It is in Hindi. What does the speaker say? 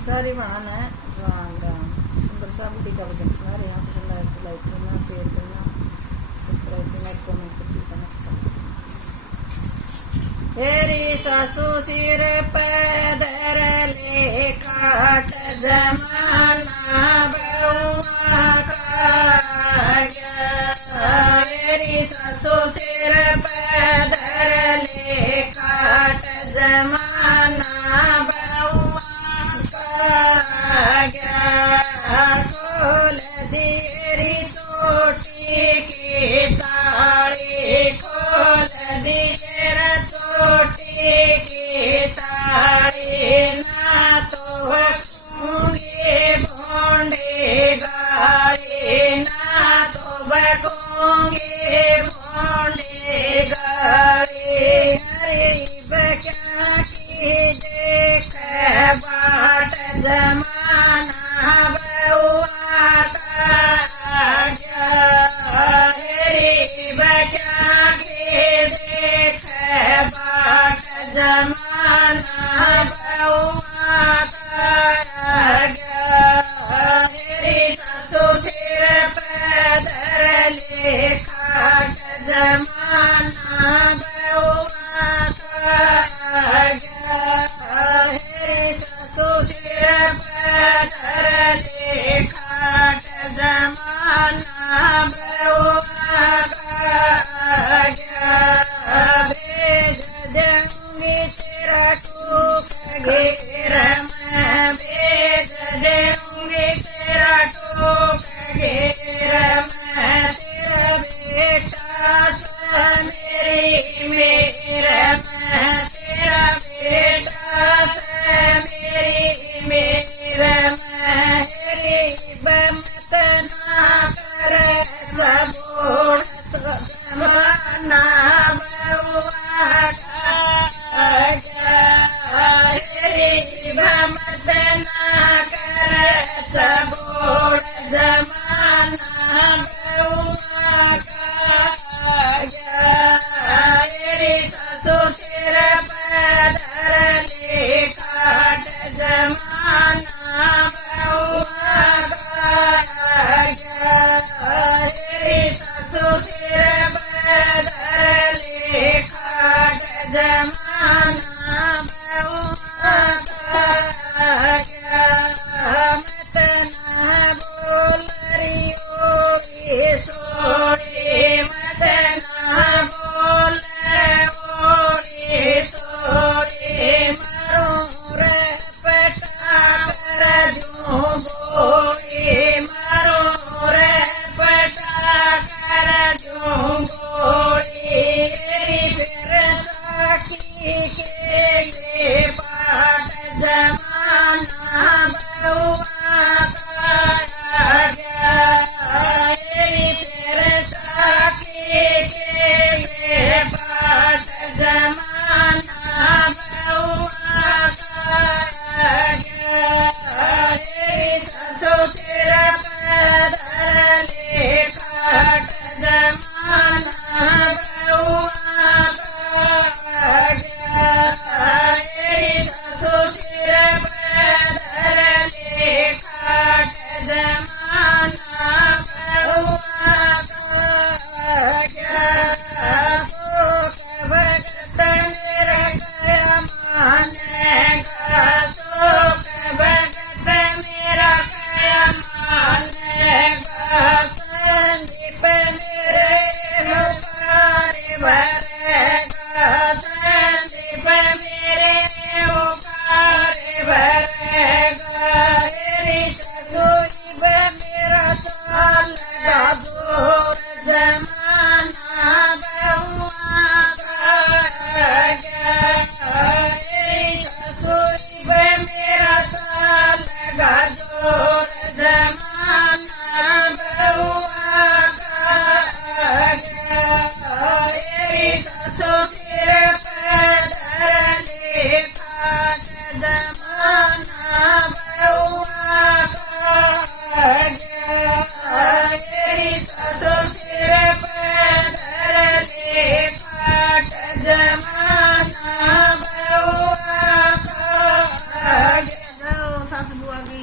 सारी बनाना है सुंदर सा बुढ़ी का वचन सुना रहे हैं। पसंद आए तो लाइक करना, शेयर करना, सब्सक्राइब करना, कमेंट करके बताना कैसा लगा। तेरी सासू सिर पैदर ले काट जमाना बउआ का गया। तेरी सासू सिर पैदर ले काट जमाना बउआ खोल देरी चोटी की ताड़ी, खोल देर चोटी की ताड़ी, ना तो बकूंगी भोंडे गाड़ी, ना तो बकूंगी भोंडे गाड़ी। गरीब क्या की देख बाट जमाना बउआ का गया। गरीब क्या की देख बाट जमाना बउआ का गया। तेरी सासू सिर पैदर ले काट जमाना बउआ का गया। तेरी सासू सिर पैदर ले काट जमाना बउआ का गया। भेज दूंगी तेरा टूक घेर में, भेज दूंगी तेरा टूक घेर में। तेरा बेटा सा मेरी मेर में, तेरा बेटा सा मेरी मेर में। गरीब मत ना कर सबूर जमाना बउआ का गया। गरीब मत ना कर सबूर जमाना बउआ का गया। तेरी सासू सिर पैदर ले काट जमाना बउआ का गया। तेरी सासू सिर पैदर ले काट जमाना बउआ का गया। मत ना बोल रही होगी सोरी, मत ना बोल रही सोरी। मारो रे पटा कर जूं बोरी, मारो रे पटा कर जूं बोरी। तेरी बिरता की के ये पाट जमाना बउआ का गया। तेरी बिरता की के ये पाट जमाना बउआ का गया। तेरी सासू सिर पैदर ले काट जमाना बउआ का गया। तेरी सासू सिर पैदर ले काट जमाना बउआ का गया। भक्त मेरा गया मानेगा, शोक भक्त मेरा गया मानेगा। संदीप मेरे उपकार भरेगा, संदीप मेरे उपकार भरेगा। तेरी सासू मेरा साल लगा दूर जमाना बउआ का गया। तेरी सासू मेरा साल लगा दूर जमाना बउआ का गया। तेरी सासू सिर पैदर ले काट